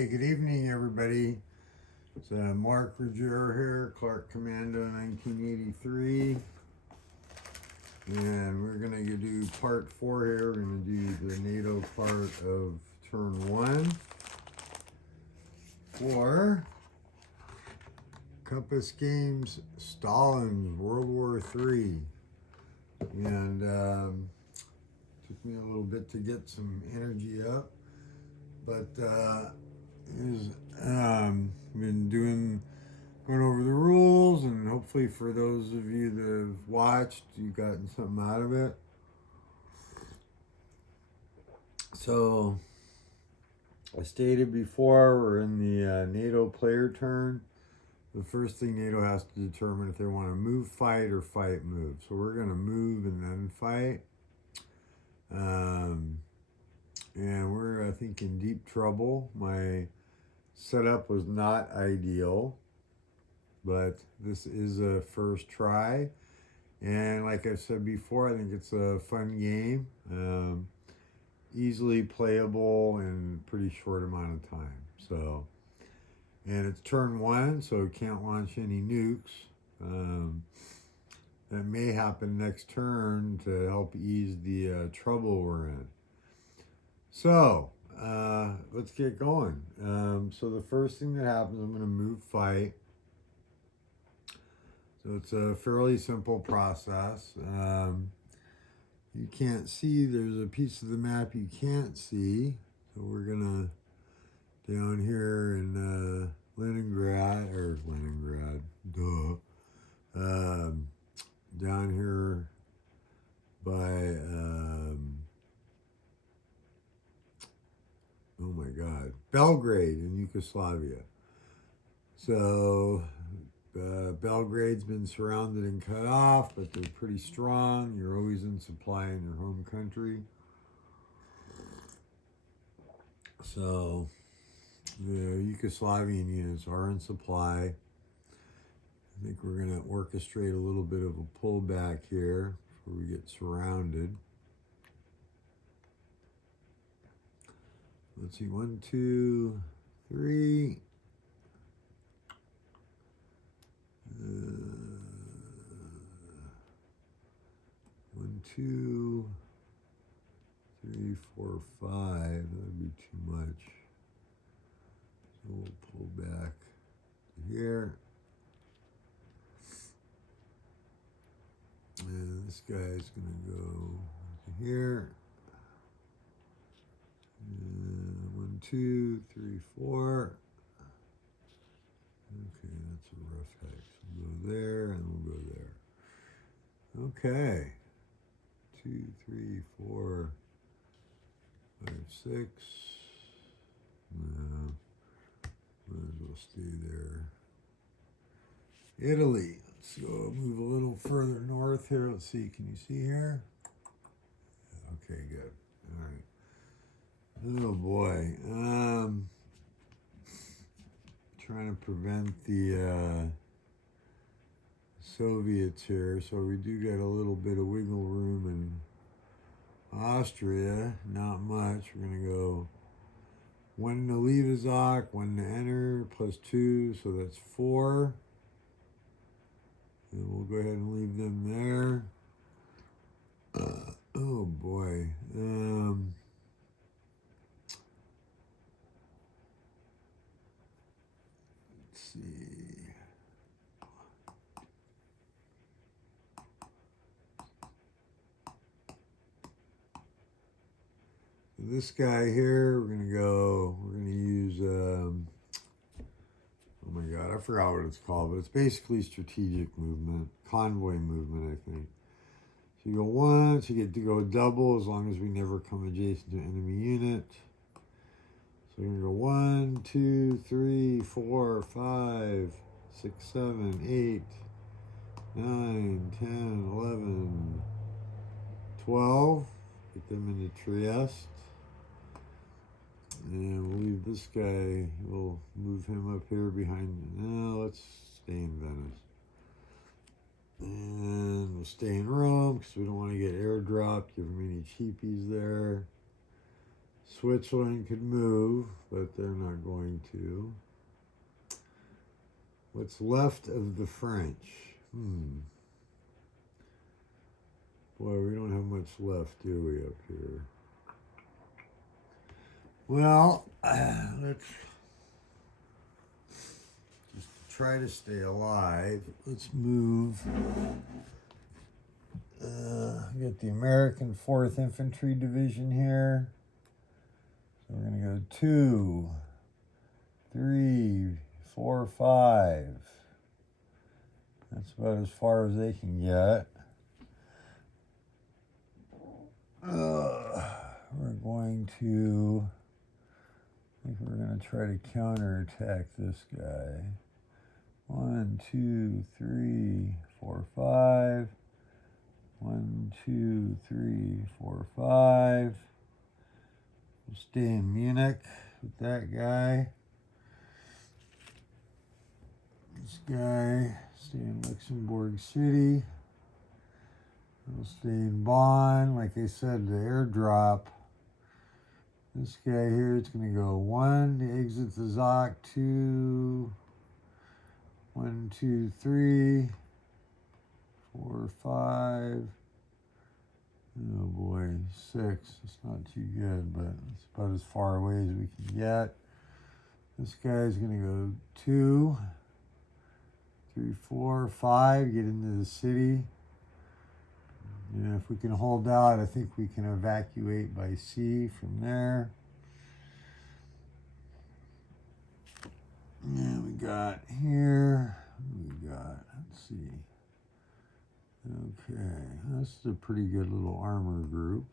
Okay, good evening, everybody. It's Mark Ruggiero here, Clark Commando 1983. And we're going to do part 4 here. We're going to do the NATO part of turn 1 for Compass Games Stalins, World War III. And took me a little bit to get some energy up. But been going over the rules, and hopefully for those of you that have watched, you've gotten something out of it. So, I stated before, we're in the NATO player turn. The first thing NATO has to determine if they want to move, fight, or fight, move. So we're going to move and then fight. And we're, I think, in deep trouble. My setup was not ideal, but this is a first try. And like I said before, I think it's a fun game, easily playable in a pretty short amount of time. So, and it's turn 1, so it can't launch any nukes. That may happen next turn to help ease the trouble we're in. So, let's get going. So the first thing that happens, I'm going to move fight. So it's a fairly simple process. You can't see, there's a piece of the map you can't see. So we're going to, down here in Leningrad, down here by, oh my God, Belgrade in Yugoslavia. So Belgrade's been surrounded and cut off, but they're pretty strong. You're always in supply in your home country. So the Yugoslavian units are in supply. I think we're going to orchestrate a little bit of a pullback here before we get surrounded. Let's see, 1, 2, 3. 1, 2, 3, 4, 5. That'd be too much. So we'll pull back to here. And this guy's going to go to here. 1, 2, 3, 4. Okay, that's a rough hex. We'll go there and we'll go there. Okay. 2, 3, 4, 5, 6. No. Might as well stay there. Italy. Let's go move a little further north here. Let's see. Can you see here? Okay, good. All right. Oh boy. Trying to prevent the Soviets here, so we do get a little bit of wiggle room in Austria. Not much. We're going to go 1 to leave Azak, 1 to enter, +2, so that's 4. And we'll go ahead and leave them there. Oh boy. Let's see. This guy here, we're going to use, oh my God, I forgot what it's called, but it's basically strategic movement, convoy movement, I think. So you go once, you get to go double as long as we never come adjacent to enemy unit. So you're going to go 1, 2, 3, 4, 5, 6, 7, 8, 9, 10, 11, 12. Get them into Trieste. And we'll leave this guy, we'll move him up here behind, no, let's stay in Venice. And we'll stay in Rome because we don't want to get airdropped, give them any cheapies there. Switzerland could move, but they're not going to. What's left of the French? Boy, we don't have much left, do we, up here? Well, let's just try to stay alive. Let's move. Get the American 4th Infantry Division here. So we're going to go 2, 3, 4, 5. That's about as far as they can get. We're going to, I think we're going to try to counterattack this guy. 1, 2, 3, 4, 5. 1, 2, 3, 4, 5. We'll stay in Munich with that guy. This guy, stay in Luxembourg City. We'll stay in Bonn. Like I said, the airdrop. This guy here, it's going to go 1 to exit the ZOC, 2, 1, 2, 3, 4, 5. Oh boy, 6. It's not too good, but it's about as far away as we can get. This guy's going to go 2, 3, 4, 5, get into the city. And if we can hold out, I think we can evacuate by sea from there. And we got here, let's see. Okay, this is a pretty good little armor group.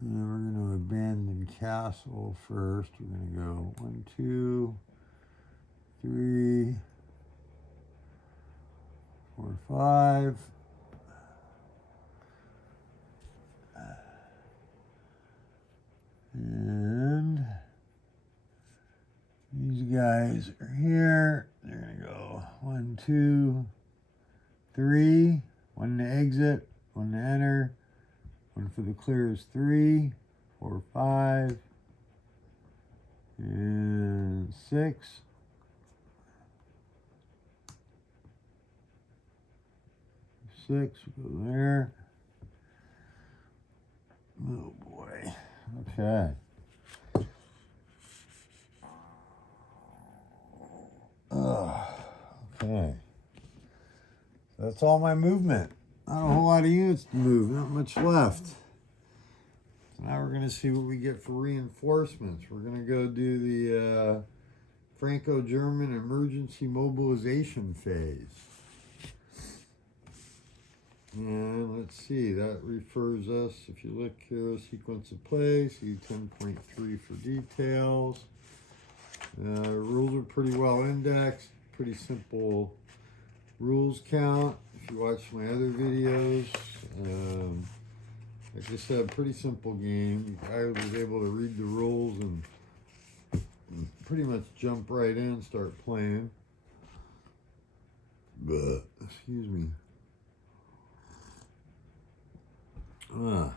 And we're going to abandon Castle first. We're going to go 1, 2, 3, 4, 5. And these guys are here. They're going to go 1, 2, 3. 1 to exit, 1 to enter. 1 for the clear is 3, 4, 5, and 6. 6, go there. Oh boy. Okay. Okay. That's all my movement. Not a whole lot of units to move, not much left. So now we're going to see what we get for reinforcements. We're going to go do the Franco-German emergency mobilization phase. And let's see, that refers us, if you look here, sequence of play, see 10.3 for details. Rules are pretty well indexed, pretty simple rules count. If you watch my other videos, like I said, pretty simple game. I was able to read the rules and pretty much jump right in and start playing. But, excuse me. Man.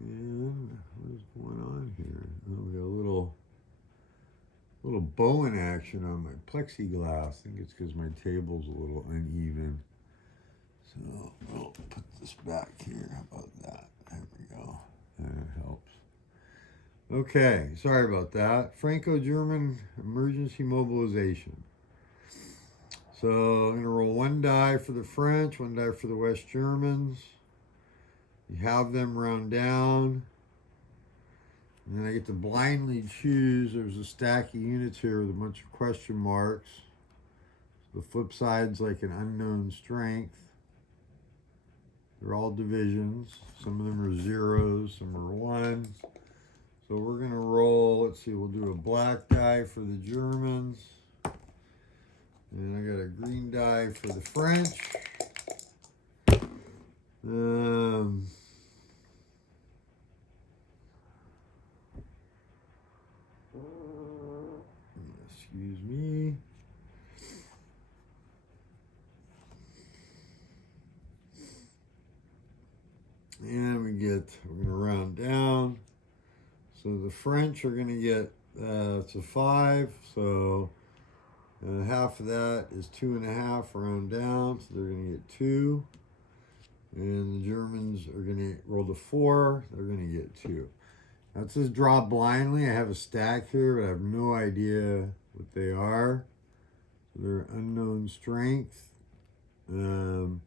And what's going on here? Oh, we got a little bowing action on my plexiglass. I think it's because my table's a little uneven. So we'll put this back here. How about that? There we go. That helps. Okay, sorry about that. Franco-German emergency mobilization. So I'm going to roll 1 die for the French, 1 die for the West Germans. You have them round down. And then I get to blindly choose. There's a stack of units here with a bunch of question marks. The flip side's like an unknown strength. They're all divisions. Some of them are zeros, some are ones. So we're going to roll, let's see, we'll do a black die for the Germans. And I got a green die for the French. Excuse me. get, we're going to round down. So the French are going to get, it's a 5. So half of that is 2.5, round down. So they're going to get 2. And the Germans are going to roll the 4. They're going to get 2. Now it says draw blindly. I have a stack here, but I have no idea what they are. So they're unknown strength. So I'm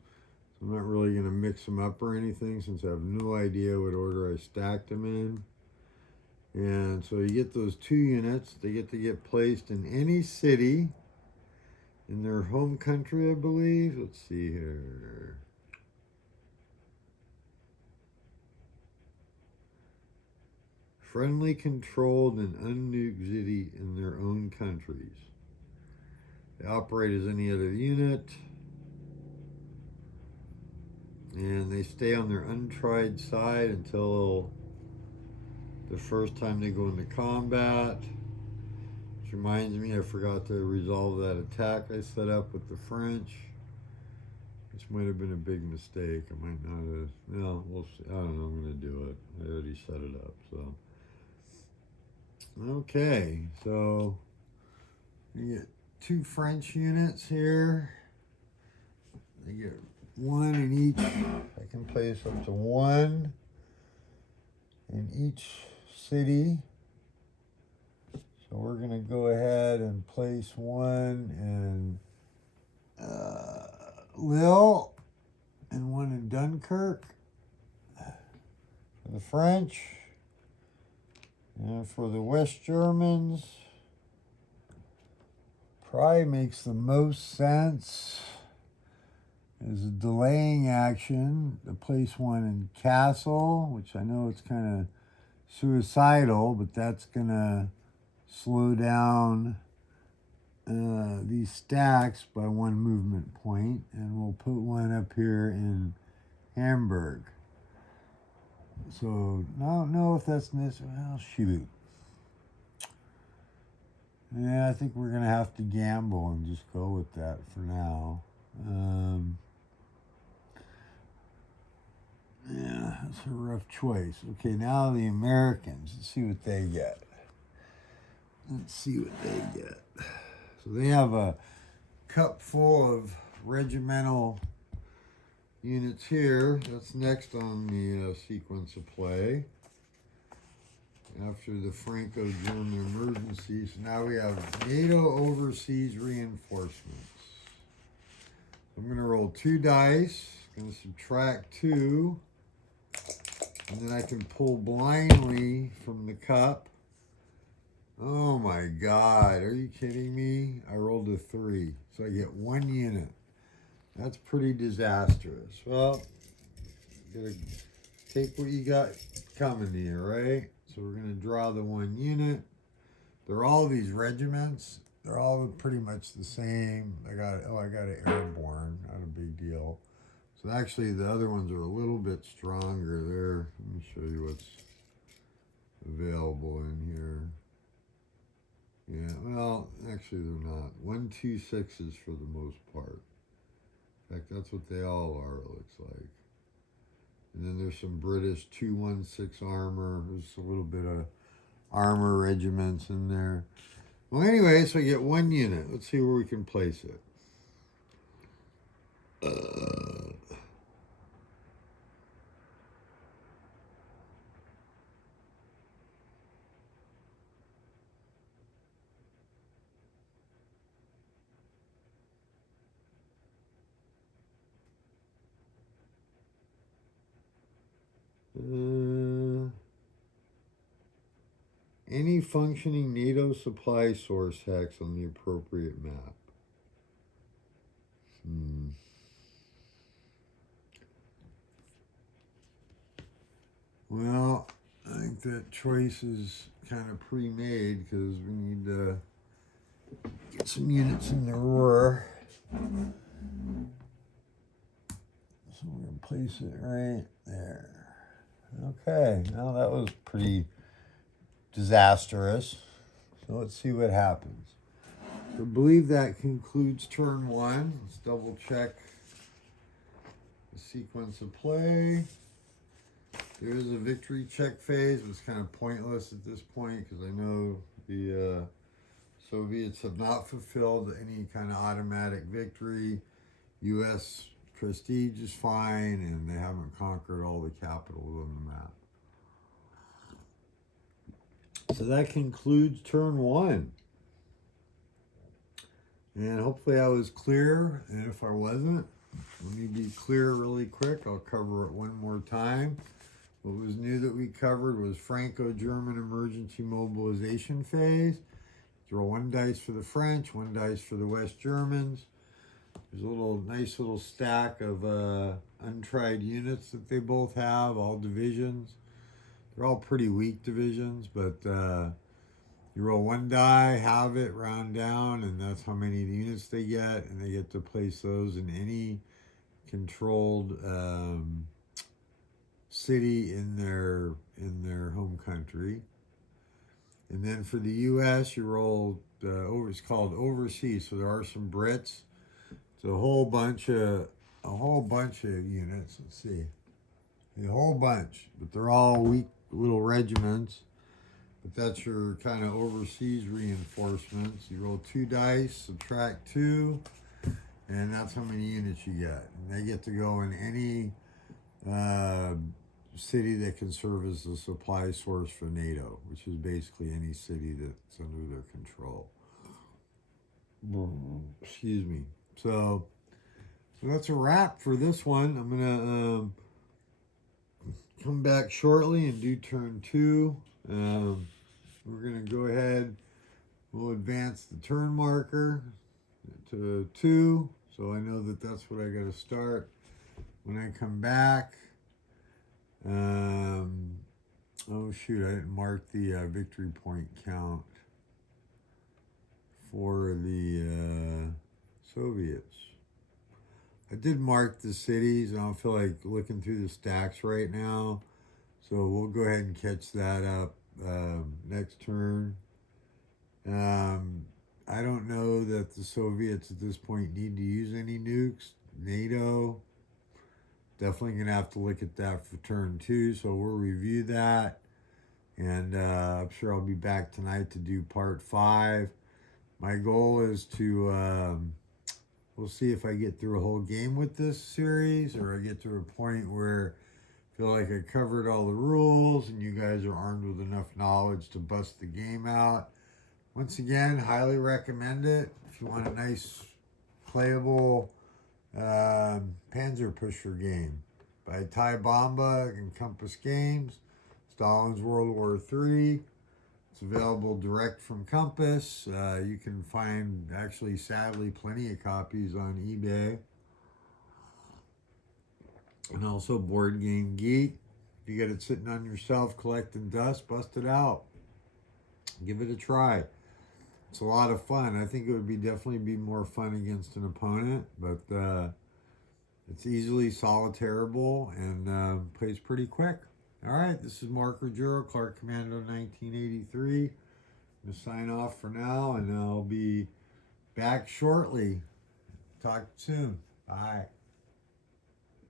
not really going to mix them up or anything since I have no idea what order I stacked them in. And so you get those 2 units. They get to get placed in any city in their home country, I believe. Let's see here. Friendly, controlled, and unnuked city in their own countries. They operate as any other unit. And they stay on their untried side until the first time they go into combat. Which reminds me, I forgot to resolve that attack I set up with the French. Which might have been a big mistake. I might not have. No, we'll see. I don't know. I'm going to do it. I already set it up, so. Okay, so you get 2 French units here. I get 1 in each. I can place up to 1 in each city. So we're going to go ahead and place 1 in Lille and 1 in Dunkirk for the French. And for the West Germans, probably makes the most sense is a delaying action to place 1 in Kassel, which I know it's kind of suicidal, but that's going to slow down these stacks by 1 movement point, and we'll put 1 up here in Hamburg. So, I don't know if that's necessary. Well, shoot. Yeah, I think we're going to have to gamble and just go with that for now. Yeah, that's a rough choice. Okay, now the Americans. Let's see what they get. So they have a cup full of regimental units here. That's next on the sequence of play. After the Franco-German emergency. So now we have NATO overseas reinforcements. I'm going to roll 2 dice. I'm going to subtract 2. And then I can pull blindly from the cup. Oh my God, are you kidding me? I rolled a 3, so I get 1 unit. That's pretty disastrous. Well, you gotta take what you got coming to you, right? So we're gonna draw the 1 unit. They're all these regiments. They're all pretty much the same. I got an airborne, not a big deal. So actually the other ones are a little bit stronger there. Let me show you what's available in here. Yeah, well, actually they're not. 1, 2, 6s for the most part. In fact, that's what they all are, it looks like. And then there's some British 216 armor. There's a little bit of armor regiments in there. Well, anyway, so I get 1 unit. Let's see where we can place it. Any functioning NATO supply source hex on the appropriate map. Well, I think that choice is kind of pre-made because we need to get some units in the Ruhr. So we're going to place it right there. Okay, now that was pretty disastrous. So let's see what happens. I believe that concludes turn 1. Let's double check the sequence of play. There's a victory check phase, but it's kind of pointless at this point because I know the Soviets have not fulfilled any kind of automatic victory. U.S. prestige is fine, and they haven't conquered all the capitals on the map. So that concludes turn one. And hopefully I was clear, and if I wasn't, let me be clear really quick. I'll cover it one more time. What was new that we covered was Franco-German emergency mobilization phase. Throw one dice for the French, one dice for the West Germans. There's a nice little stack of untried units that they both have, all divisions. They're all pretty weak divisions, but you roll one die, have it, round down, and that's how many units they get, and they get to place those in any controlled city in their home country. And then for the U.S., you roll it's called overseas. So there are some Brits. It's a whole bunch of units. Let's see, a whole bunch, but they're all weak little regiments. But that's your kind of overseas reinforcements. You roll two dice, subtract two, and that's how many units you get. And they get to go in any city that can serve as a supply source for NATO, which is basically any city that's under their control. Excuse me. So that's a wrap for this one. I'm going to come back shortly and do turn two. We're going to go ahead. We'll advance the turn marker to 2. So I know that that's what I got to start. When I come back, oh shoot, I didn't mark the victory point count for the Soviets. I did mark the cities. I don't feel like looking through the stacks right now. So we'll go ahead and catch that up next turn. I don't know that the Soviets at this point need to use any nukes. NATO, definitely going to have to look at that for turn 2. So we'll review that. And I'm sure I'll be back tonight to do part 5. My goal is to, we'll see if I get through a whole game with this series, or I get to a point where I feel like I covered all the rules and you guys are armed with enough knowledge to bust the game out. Once again, highly recommend it. If you want a nice, playable Panzer Pusher game by Ty Bomba and Compass Games, Stalin's World War III. It's available direct from Compass. You can find, actually, sadly, plenty of copies on eBay. And also Board Game Geek. If you get it sitting on your shelf collecting dust, bust it out. Give it a try. It's a lot of fun. I think it would definitely be more fun against an opponent, but it's easily solitairable and plays pretty quick. All right, this is Mark Ruggiero, Clark Commando 1983. I'm going to sign off for now, and I'll be back shortly. Talk soon. Bye.